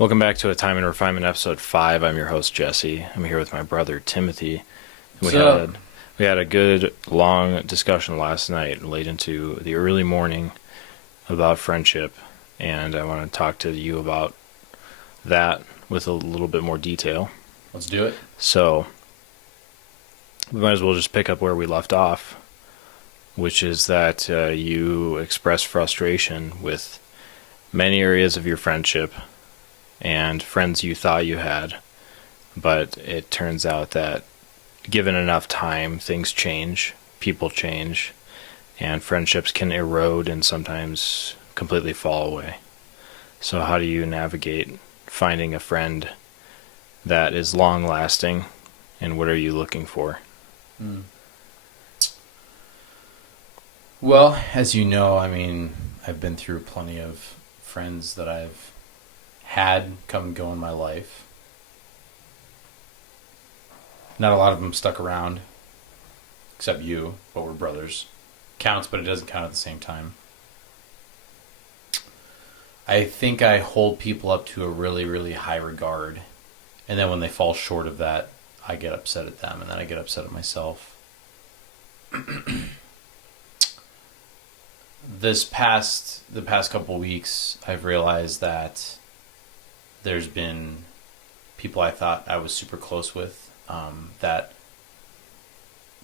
Welcome back to A Time in Refinement, episode 5. I'm your host, Jesse. I'm here with my brother, Timothy. What's up? We had a good, long discussion last night late into the early morning about friendship, and I want to talk to you about that with a little bit more detail. Let's do it. So, we might as well just pick up where we left off, which is that you expressed frustration with many areas of your friendship and friends you thought you had, but it turns out that given enough time, things change, people change, and friendships can erode and sometimes completely fall away. So how do you navigate finding a friend that is long-lasting, and what are you looking for? Well, as you know, I've been through plenty of friends that I've had come and go in my life. Not a lot of them stuck around, except you, but we're brothers. Counts, but it doesn't count at the same time. I think I hold people up to a really, really high regard, and then when they fall short of that, I get upset at them, and then I get upset at myself. The past couple weeks, I've realized that there's been people I thought I was super close with that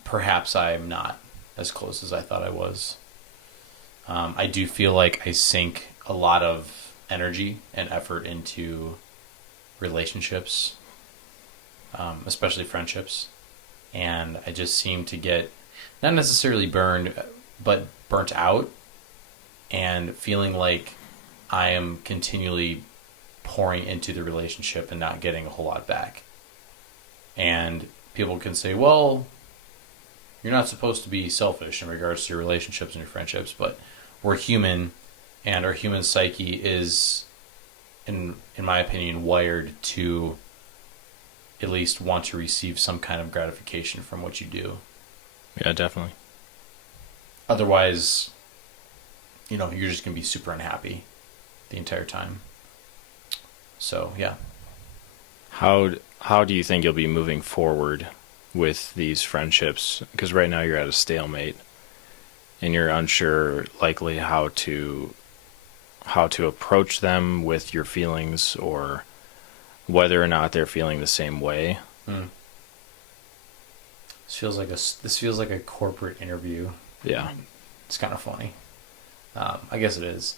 perhaps I'm not as close as I thought I was. I do feel like I sink a lot of energy and effort into relationships, especially friendships, and I just seem to get not necessarily burned, but burnt out, and feeling like I am continually pouring into the relationship and not getting a whole lot back. And people can say, well, you're not supposed to be selfish in regards to your relationships and your friendships, but we're human, and our human psyche is, in my opinion, wired to at least want to receive some kind of gratification from what you do. Yeah, definitely. Otherwise, you're just going to be super unhappy the entire time. So, yeah. How do you think you'll be moving forward with these friendships? Because right now you're at a stalemate, and you're unsure likely how to approach them with your feelings, or whether or not they're feeling the same way. This feels like a corporate interview. Yeah. It's kind of funny. I guess it is.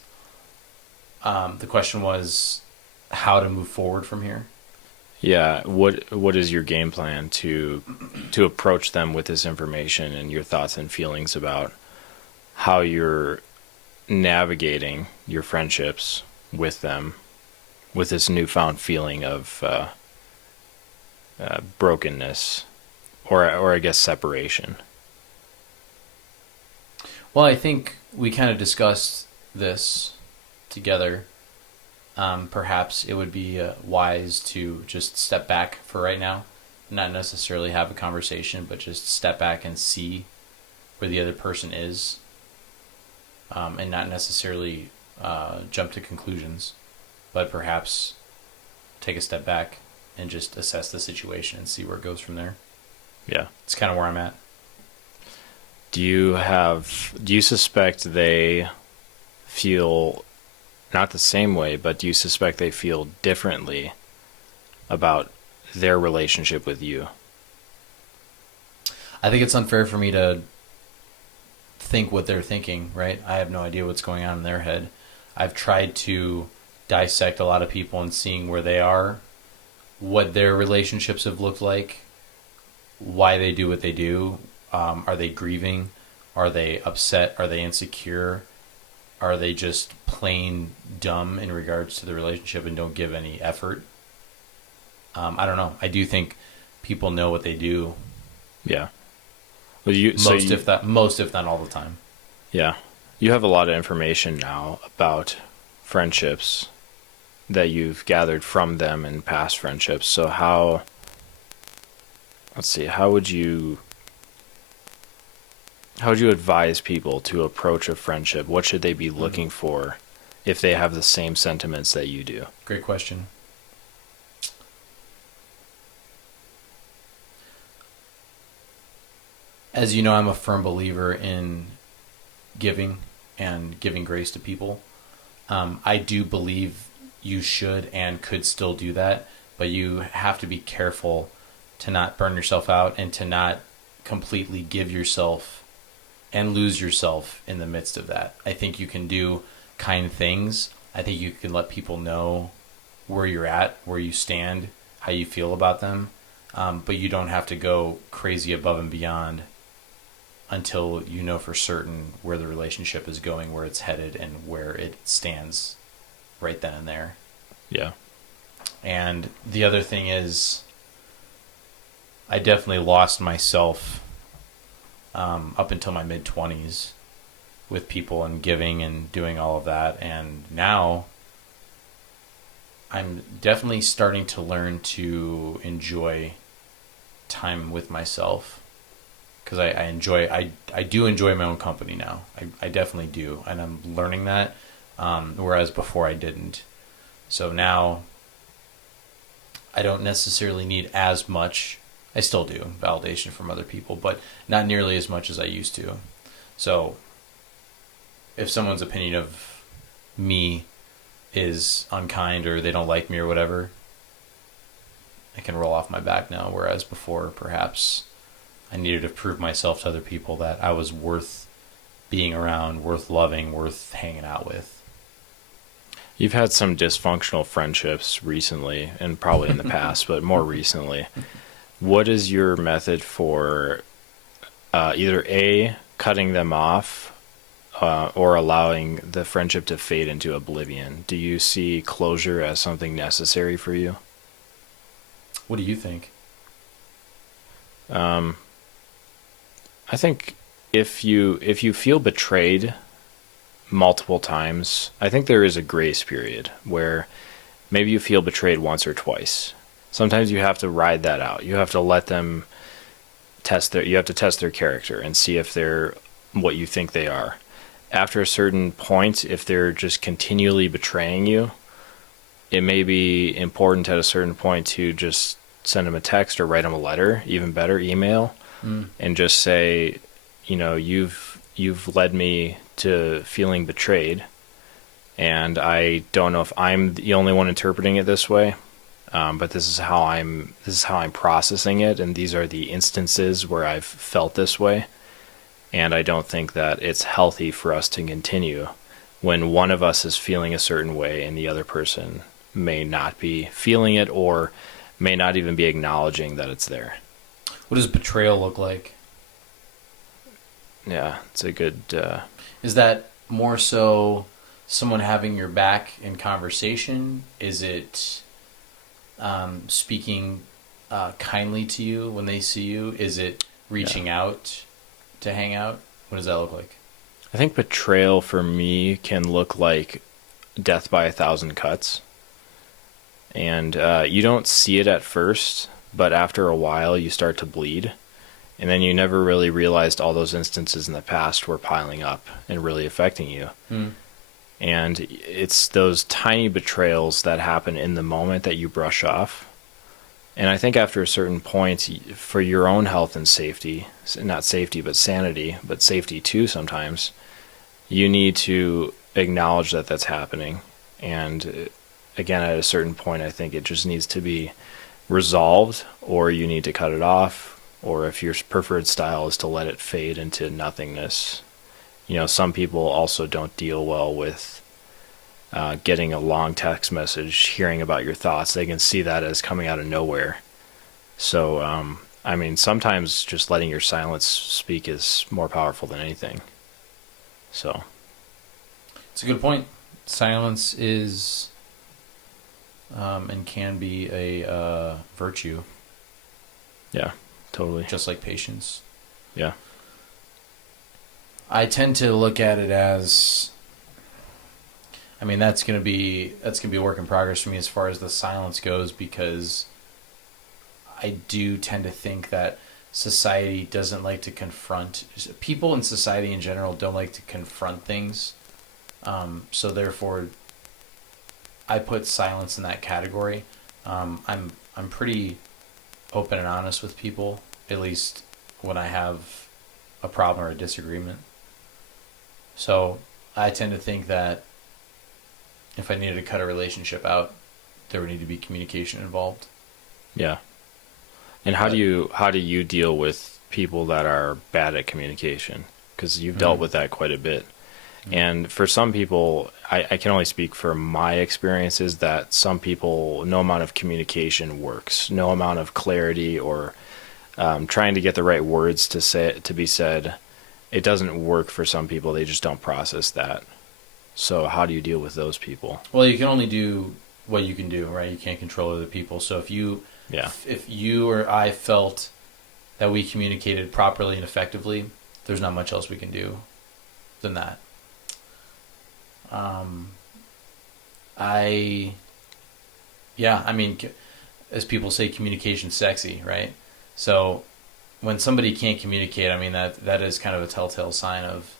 The question was how to move forward from here. Yeah. What is your game plan to approach them with this information, and your thoughts and feelings about how you're navigating your friendships with them, with this newfound feeling of brokenness, or I guess separation? Well, I think we kind of discussed this together. Perhaps it would be wise to just step back for right now, not necessarily have a conversation, but just step back and see where the other person is, and not necessarily jump to conclusions, but perhaps take a step back and just assess the situation and see where it goes from there. Yeah. It's kind of where I'm at. Do you suspect they feel not the same way, but do you suspect they feel differently about their relationship with you? I think it's unfair for me to think what they're thinking, right? I have no idea what's going on in their head. I've tried to dissect a lot of people and seeing where they are, what their relationships have looked like, why they do what they do. Are they grieving? Are they upset? Are they insecure? Are they just plain dumb in regards to the relationship and don't give any effort? I don't know. I do think people know what they do. Yeah. Well, most if not all the time. Yeah. You have a lot of information now about friendships that you've gathered from them in past friendships. So how would you advise people to approach a friendship? What should they be looking for if they have the same sentiments that you do? Great question. as you know, I'm a firm believer in giving and giving grace to people. I do believe you should and could still do that, but you have to be careful to not burn yourself out and to not completely give yourself and lose yourself in the midst of that. I think you can do kind things. I think you can let people know where you're at, where you stand, how you feel about them, but you don't have to go crazy above and beyond until you know for certain where the relationship is going, where it's headed, and where it stands right then and there. Yeah. And the other thing is, I definitely lost myself up until my mid-20s with people and giving and doing all of that. And now I'm definitely starting to learn to enjoy time with myself, because I do enjoy my own company now. I definitely do, and I'm learning that, whereas before I didn't. So now I don't necessarily need as much. I still do validation from other people, but not nearly as much as I used to. So if someone's opinion of me is unkind or they don't like me or whatever, I can roll off my back now, whereas before perhaps I needed to prove myself to other people that I was worth being around, worth loving, worth hanging out with. You've had some dysfunctional friendships recently, and probably in the past, but more recently. What is your method for either A, cutting them off, or allowing the friendship to fade into oblivion? Do you see closure as something necessary for you? What do you think? I think if you feel betrayed multiple times, I think there is a grace period where maybe you feel betrayed once or twice. Sometimes you have to ride that out. You have to let them you have to test their character and see if they're what you think they are. After a certain point, if they're just continually betraying you, it may be important at a certain point to just send them a text or write them a letter, even better, email, and just say, you've led me to feeling betrayed, and I don't know if I'm the only one interpreting it this way, but this is how I'm processing it, and these are the instances where I've felt this way, and I don't think that it's healthy for us to continue when one of us is feeling a certain way and the other person may not be feeling it or may not even be acknowledging that it's there. What does betrayal look like? Yeah, it's a good... Is that more so someone having your back in conversation? Is it speaking kindly to you when they see you? Is it reaching out to hang out? What does that look like? I think betrayal for me can look like death by 1,000 cuts. And you don't see it at first, but after a while you start to bleed. And then you never really realized all those instances in the past were piling up and really affecting you. And it's those tiny betrayals that happen in the moment that you brush off. And I think after a certain point, for your own health and safety, not safety, but sanity, but safety too sometimes, you need to acknowledge that that's happening. And again, at a certain point, I think it just needs to be resolved, or you need to cut it off, or if your preferred style is to let it fade into nothingness. Some people also don't deal well with getting a long text message, hearing about your thoughts. They can see that as coming out of nowhere. So, sometimes just letting your silence speak is more powerful than anything. So. It's a good point. Silence is and can be a virtue. Yeah, totally. Just like patience. Yeah. I tend to look at it as, that's gonna be a work in progress for me as far as the silence goes, because I do tend to think that society doesn't like to confront, people in society in general don't like to confront things, so therefore I put silence in that category. I'm pretty open and honest with people, at least when I have a problem or a disagreement. So I tend to think that if I needed to cut a relationship out, there would need to be communication involved. Yeah. And how But, do you deal with people that are bad at communication? Because you've dealt with that quite a bit. And for some people, I can only speak for my experiences that some people, no amount of communication works, no amount of clarity or trying to get the right words to be said. It doesn't work for some people. They just don't process that. So how do you deal with those people? well, you can only do what you can do, right? You can't control other people. So Yeah. if you or I felt that we communicated properly and effectively, there's not much else we can do than that. I mean, as people say, communication's sexy, right? So when somebody can't communicate, I mean, that is kind of a telltale sign of,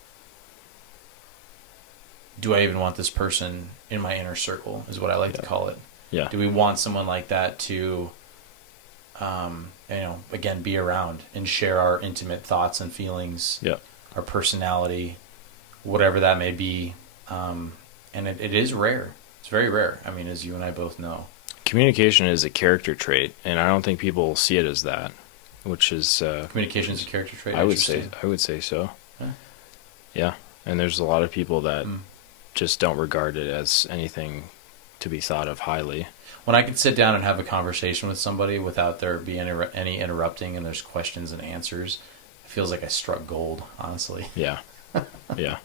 do I even want this person in my inner circle, is what I like to call it. Yeah. Do we want someone like that to, again, be around and share our intimate thoughts and feelings, Yeah. our personality, whatever that may be. And it is rare. It's very rare. I mean, as you and I both know. Communication is a character trait, and I don't think people see it as that, which is Communication is a character trait. I would say so. Yeah. Yeah. And there's a lot of people that just don't regard it as anything to be thought of highly. When I could sit down and have a conversation with somebody without there being any interrupting and there's questions and answers, it feels like I struck gold, honestly. Yeah. Yeah.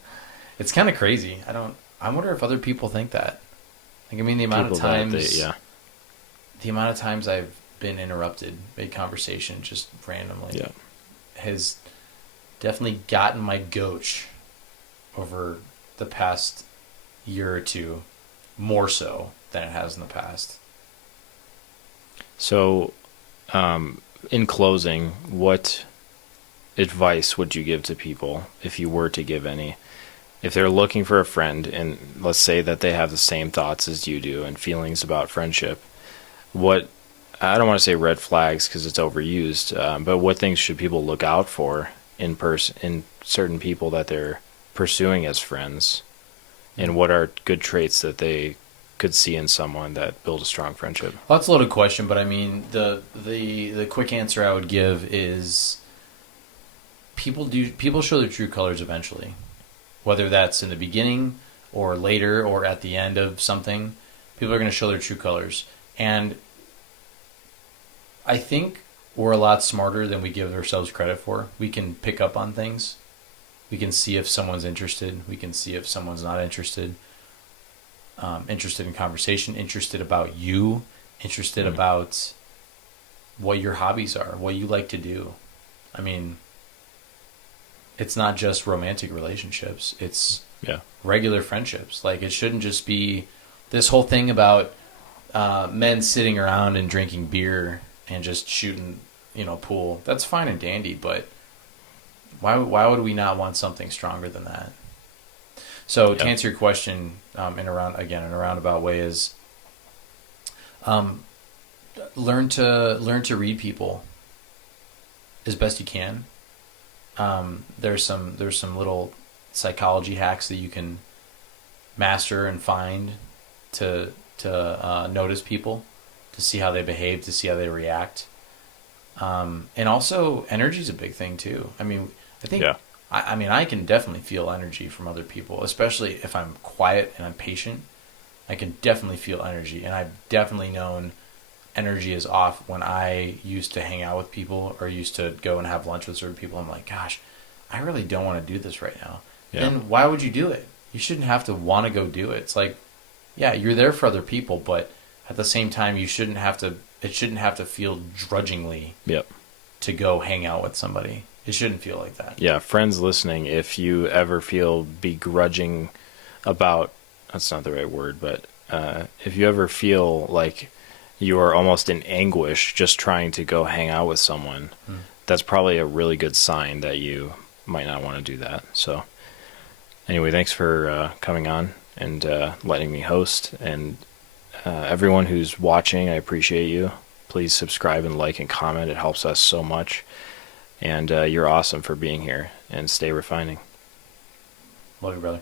It's kind of crazy. I wonder if other people think that. Like, I mean, the amount of times, the amount of times I've been interrupted mid-conversation just randomly has definitely gotten my goach over the past year or two, more so than it has in the past. So, in closing, what advice would you give to people, if you were to give any, if they're looking for a friend, and let's say that they have the same thoughts as you do and feelings about friendship? What, I don't want to say red flags because it's overused, but what things should people look out for in certain people that they're pursuing as friends, and what are good traits that they could see in someone that build a strong friendship? Well, that's a loaded question, but I mean, the quick answer I would give is people show their true colors eventually, whether that's in the beginning or later or at the end of something. People are going to show their true colors, and I think we're a lot smarter than we give ourselves credit for. We can pick up on things. We can see if someone's interested. We can see if someone's not interested. Interested in conversation, interested about you, interested about what your hobbies are, what you like to do. I mean, it's not just romantic relationships. It's regular friendships. Like, it shouldn't just be this whole thing about men sitting around and drinking beer and just shooting, pool. That's fine and dandy, but why would we not want something stronger than that? So to answer your question, in a roundabout way, is learn to read people as best you can. There's some little psychology hacks that you can master and find to notice people, to see how they behave, to see how they react. And also, energy is a big thing too. I mean, I think I can definitely feel energy from other people, especially if I'm quiet and I'm patient. I can definitely feel energy, and I've definitely known energy is off when I used to hang out with people or used to go and have lunch with certain people. I'm like, gosh, I really don't want to do this right now. Yeah. And why would you do it? You shouldn't have to want to go do it. It's like, yeah, you're there for other people, but at the same time, it shouldn't have to feel drudgingly to go hang out with somebody. It shouldn't feel like that. Yeah, friends listening, if you ever feel begrudging about, that's not the right word, but if you ever feel like you are almost in anguish just trying to go hang out with someone, that's probably a really good sign that you might not want to do that. So anyway, thanks for coming on and letting me host. And everyone who's watching, I appreciate you. Please subscribe and like and comment. It helps us so much. And you're awesome for being here. And stay refining. Love you, brother.